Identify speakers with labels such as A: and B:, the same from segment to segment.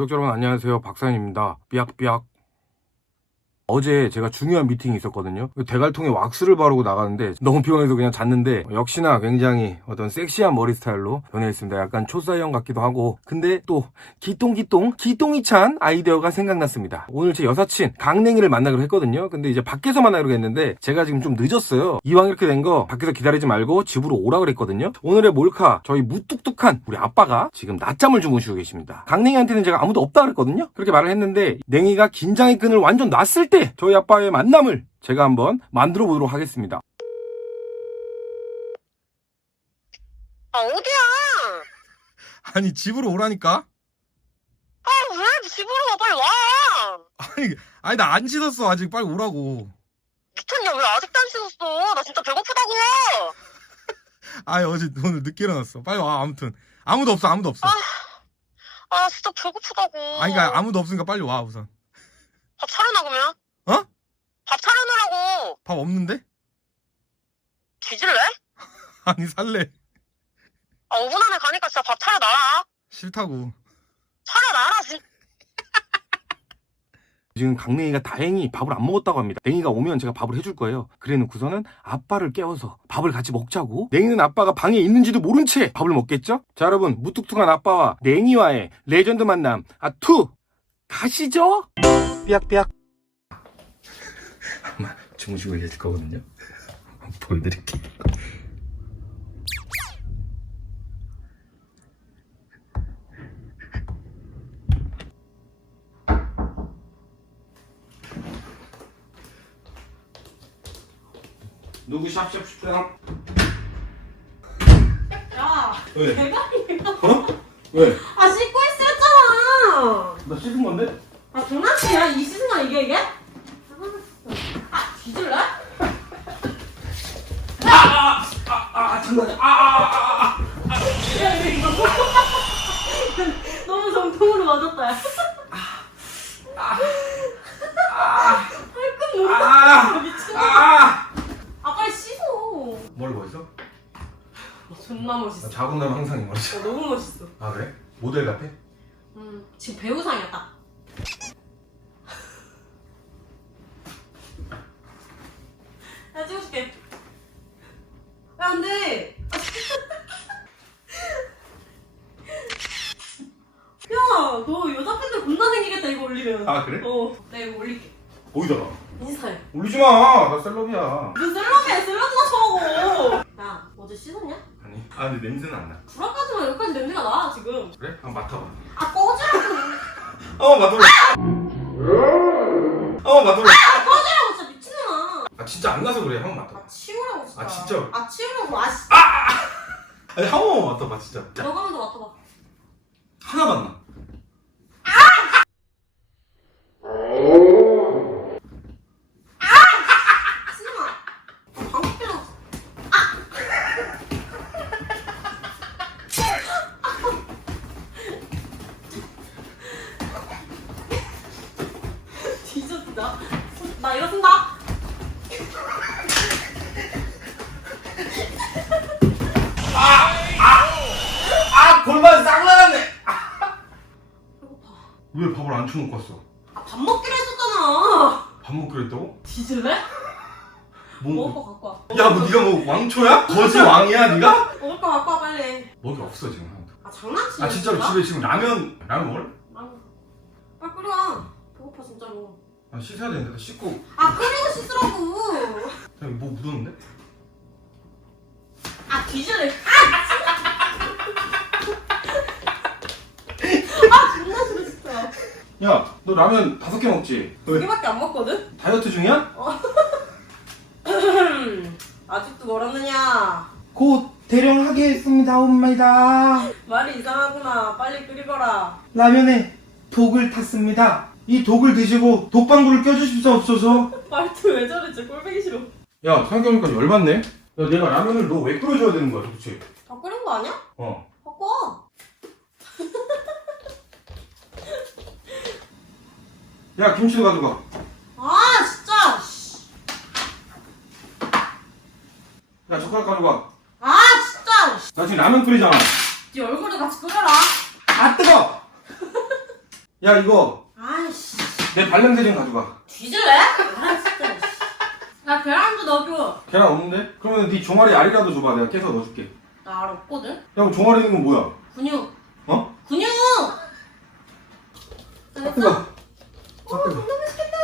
A: 구독자 여러분 안녕하세요. 박사님입니다. 삐약삐약 어제 제가 중요한 미팅이 있었거든요. 대갈통에 왁스를 바르고 나가는데 너무 피곤해서 그냥 잤는데 역시나 굉장히 어떤 섹시한 머리 스타일로 변해있습니다. 약간 초사이형 같기도 하고. 근데 또 기똥기똥 기똥이 찬 아이디어가 생각났습니다. 오늘 제 여사친 강냉이를 만나기로 했거든요. 근데 이제 밖에서 만나기로 했는데 제가 지금 좀 늦었어요. 이왕 이렇게 된 거 밖에서 기다리지 말고 집으로 오라 그랬거든요. 오늘의 몰카 저희 무뚝뚝한 우리 아빠가 지금 낮잠을 주무시고 계십니다. 강냉이한테는 제가 아무도 없다 그랬거든요. 그렇게 말을 했는데 냉이가 긴장의 끈을 완전 놨을 때 저희 아빠의 만남을 제가 한번 만들어 보도록 하겠습니다
B: 아 어디야?
A: 아니 집으로 오라니까
B: 아 왜 집으로 와 빨리 와.
A: 아니 아니 나 안 씻었어 아직 빨리 오라고
B: 미쳤냐 왜 아직도 안 씻었어? 나 진짜 배고프다고.
A: 아니 어제 오늘 늦게 일어났어 빨리 와 아무튼 아무도 없어 아무도 없어
B: 아 진짜 배고프다고.
A: 아니 그러니까 아무도 없으니까 빨리 와 우선
B: 밥 차려놔 그러면.
A: 어?
B: 밥 차려놓으라고.
A: 밥 없는데?
B: 뒤질래?
A: 아니 살래
B: 아 5분 안에 가니까 진짜 밥 차려놔라.
A: 싫다고
B: 차려놔라 진짜.
A: 지금 강냉이가 다행히 밥을 안 먹었다고 합니다. 냉이가 오면 제가 밥을 해줄 거예요. 그래 놓고서는 아빠를 깨워서 밥을 같이 먹자고. 냉이는 아빠가 방에 있는지도 모른 채 밥을 먹겠죠? 자 여러분 무뚝뚝한 아빠와 냉이와의 레전드 만남 아 투 가시죠. 삐약삐약. 주무시고 계실 거거든요. 보여드릴게요. 누구 샵샵샵
B: 야
A: 왜?
B: 대박이야.
A: 어? 왜?
B: 아 씻고 있었잖아.
A: 나 씻은 건데?
B: 아 장난치야 이 시즌아 이게 이게? 아 뒤질래?
A: 아 장난 아
B: 너무 정통으로 맞았다. 야. 할건 모르겠어.
A: 아!
B: 미친.
A: 아!
B: 아 빨리 씻어.
A: 머리 멋있어?
B: 존나 멋있어.
A: 자고 나면 항상 이 머리지.
B: 어, 너무 멋있어.
A: 아 그래? 모델 같아?
B: 음 지금 배우상이야 딱. 나 찍어줄게. 야 근데. 야, 너 여자 팬들 겁나 생기겠다 이거 올리면.
A: 아, 그래?
B: 어, 나 이거 올릴게.
A: 어디다가?
B: 인스타에.
A: 올리지 마. 나 셀럽이야.
B: 무슨 셀럽이야, 셀럽이나 쳐먹어. 야, 어제 씻었냐?
A: 아니. 아 근데 냄새는 안 나.
B: 불안까지만 여기까지 냄새가 나 지금.
A: 그래? 한번 맡아봐.
B: 아 꺼지라고.
A: 어 맡아봐. 어 맡아봐.
B: 아 꺼지라고 진짜 미친놈아.
A: 아 진짜 안 나서 그래. 한번 맡아봐.
B: 아 치우라고 진짜.
A: 아, 진짜로?
B: 아 치우라고. 아 씨.
A: 아니 한 번만 맡아봐 진짜.
B: 너가 먼저 맡아봐.
A: 하나 맡나?
B: 치지 마. 방귀 뀌어. 아. 뒤졌다. 나 이거 쓴다.
A: 아 골반 싹 나갔네.
B: 배고파.
A: 왜 밥을 안 쳐놓고 왔어?
B: 아, 밥 먹기로 했었잖아.
A: 밥 먹기로 했다고?
B: 뒤질래?
A: 뭐?
B: 먹을 거 갖고 와.
A: 야, 뭐 네가 뭐 왕초야? 거지 왕이야, 네가?
B: 먹을 거 갖고 와 빨리.
A: 먹이 없어 지금.
B: 아 장난치냐?
A: 아 진짜로
B: 진짜?
A: 집에 지금 라면 라면 먹을?
B: 아, 빨리 끓여. 배고파 진짜로.
A: 아 씻어야 되는데 나 씻고.
B: 아 끓이고 씻으라고.
A: 야, 뭐 묻었는데?
B: 아 뒤질래. 아
A: 야, 너 라면 다섯 개 먹지?
B: 두 개밖에 안 먹거든.
A: 다이어트 중이야?
B: 아직도 멀었느냐?
A: 곧 대령 하겠습니다, 엄마이다.
B: 말이 이상하구나. 빨리 끓이거라.
A: 라면에 독을 탔습니다. 이 독을 드시고 독방구를 껴주실 수 없어서.
B: 말투 왜 저래? 진짜 꼴보기 싫어.
A: 야, 생각해보니까 열받네. 야, 내가 라면을 너 왜 끓여줘야 되는 거야, 도대체?
B: 다 끓인 거 아니야?
A: 어.
B: 갖고 와.
A: 야, 김치도 가져가.
B: 아 진짜. 씨.
A: 야, 젓가락 가져가.
B: 아 진짜. 씨.
A: 나 지금 라면 끓이잖아.
B: 네 얼굴도 같이 끓여라.
A: 아, 뜨거! 야 이거
B: 아이씨.
A: 내 발냄새 좀 가져가
B: 뒤질래? 아 진짜. 씨. 나 계란도 넣어줘.
A: 계란 없는데? 그러면 네 종아리 알이라도 줘봐 내가 깨서 넣어줄게
B: 나알 없거든.
A: 야 그럼 종아리 있는 건 뭐야?
B: 근육.
A: 어?
B: 근육.
A: 아? 뜨거
B: 어,
A: 아 뜨거
B: 존나 맛있겠다.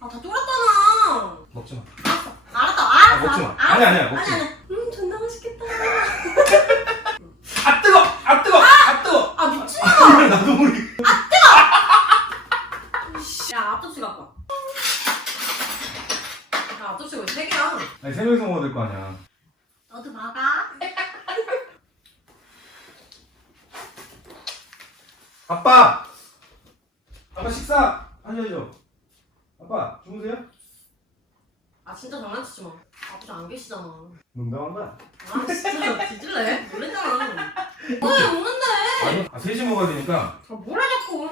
B: 아, 다 쫄았잖아.
A: 먹지마
B: 알았어. 알았다. 알았어.
A: 먹지 마.
B: 알았어.
A: 아니, 아니야, 먹지
B: 아니, 아니. 음, 존나 맛있겠다.
A: 아 뜨거! 아 뜨거! 아 뜨거!
B: 아, 미친놈아.
A: 나도 모르게
B: 야, 앞접시 갖고 와. 야, 앞접시가 왜세 개야?
A: 아니 세 명이서 먹어야 될 거 아니야
B: 너도 먹어.
A: 아빠! 아빠 식사 하셔야죠 아빠 주무세요?
B: 아, 진짜 장난치지 마. 아버지 안 계시잖아.
A: 농담한 거야
B: 아, 진짜 뒤질래? 놀랬잖아. 왜 먹는데?
A: 아니 아 셋이 먹어야 되니까
B: 아, 뭐라 자꾸.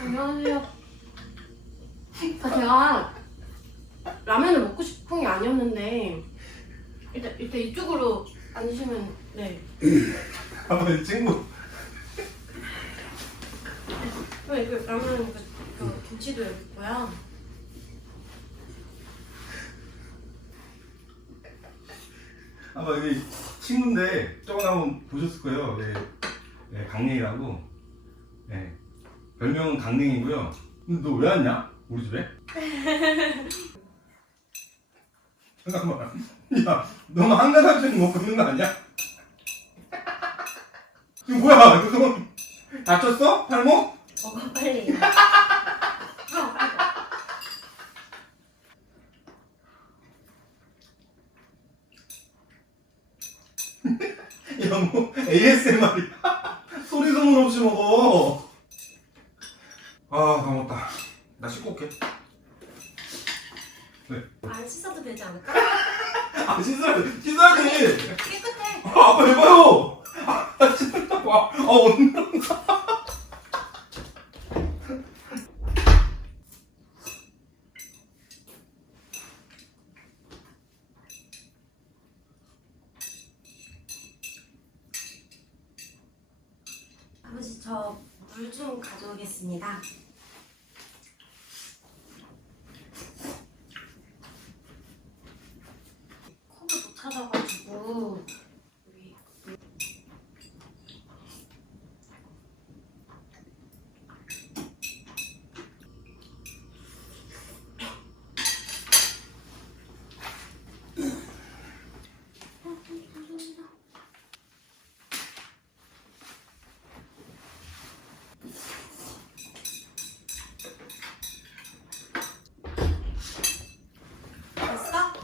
B: 안녕하세요. 아, 제가 라면을 먹고 아니었는데 일단 일단 이쪽으로 앉으시면 네.
A: 내 친구
B: 왜, 그 라면 그, 그 김치도 여기 있고요.
A: 아빠 여기 친구인데 저번에 한번 보셨을 거예요 네, 네 강냉이라고 네 별명은 강냉이고요 근데 너 왜 왔냐? 우리 집에? 잠깐만 야 너는 한가 삼촌이 먹고 있는 거 아니야? 지금 뭐야 너 다쳤어? 탈모?
B: 먹어 빨리. 어,
A: 야뭐 ASMR이야 소리 소문 없이 먹어 아다 먹었다 나 씻고 올게
B: 안 씻어도 되지 않을까?
A: 아 씻어야지 씻어야지
B: 깨끗해.
A: 아, 아빠 해봐요 아 와, 아 온다
B: 아버지 저 물 좀 가져오겠습니다. 컵을 못 찾아가지고 여기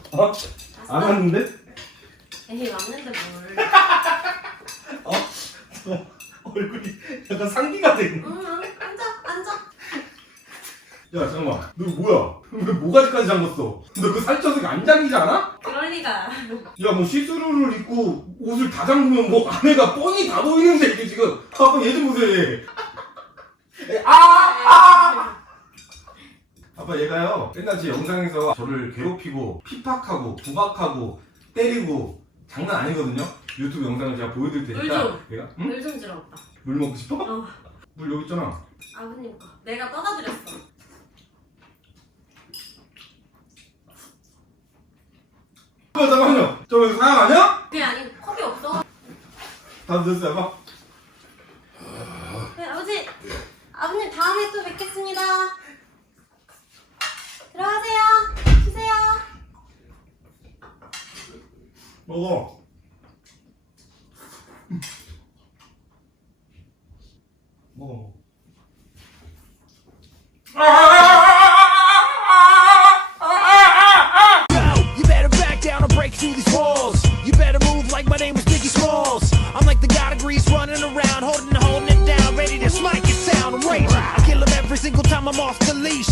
B: 됐 어?
A: 안 왔는데?
B: 에이 왔는데 뭘?
A: 어? 어, 얼굴이 약간 상기가 돼 있네
B: 응, 앉아, 앉아.
A: 야 잠깐만 너 뭐야 왜 모가지까지 잠궜어 너 그 살쪄서 안 잠기지 않아?
B: 그럴 리가.
A: 야 뭐 시스루를 입고 옷을 다 잠그면 뭐 안에가 뻔히 다 보이는데 이게 지금 아빠 얘좀 보세요 얘. 아! 아! 아빠 얘가요 맨날 제 영상에서 저를 괴롭히고 핍박하고 구박하고 때리고 장난 아니거든요 유튜브 영상을 제가 보여드릴 테니까
B: 물 좀.
A: 얘가 응?
B: 물좀 주라 오빠.
A: 물 먹고 싶어?
B: 어,
A: 물 여기 있잖아
B: 아버님 거. 내가 떠다 드렸어.
A: 아빠 잠깐만요 저 이거 사양 아니야?
B: 그게 아니 컵이 없어.
A: 다 드셨어요 아빠?
B: 네, 아버지. 아버님 다음에 또 뵙겠습니다.
C: Him every single time I'm off the leash.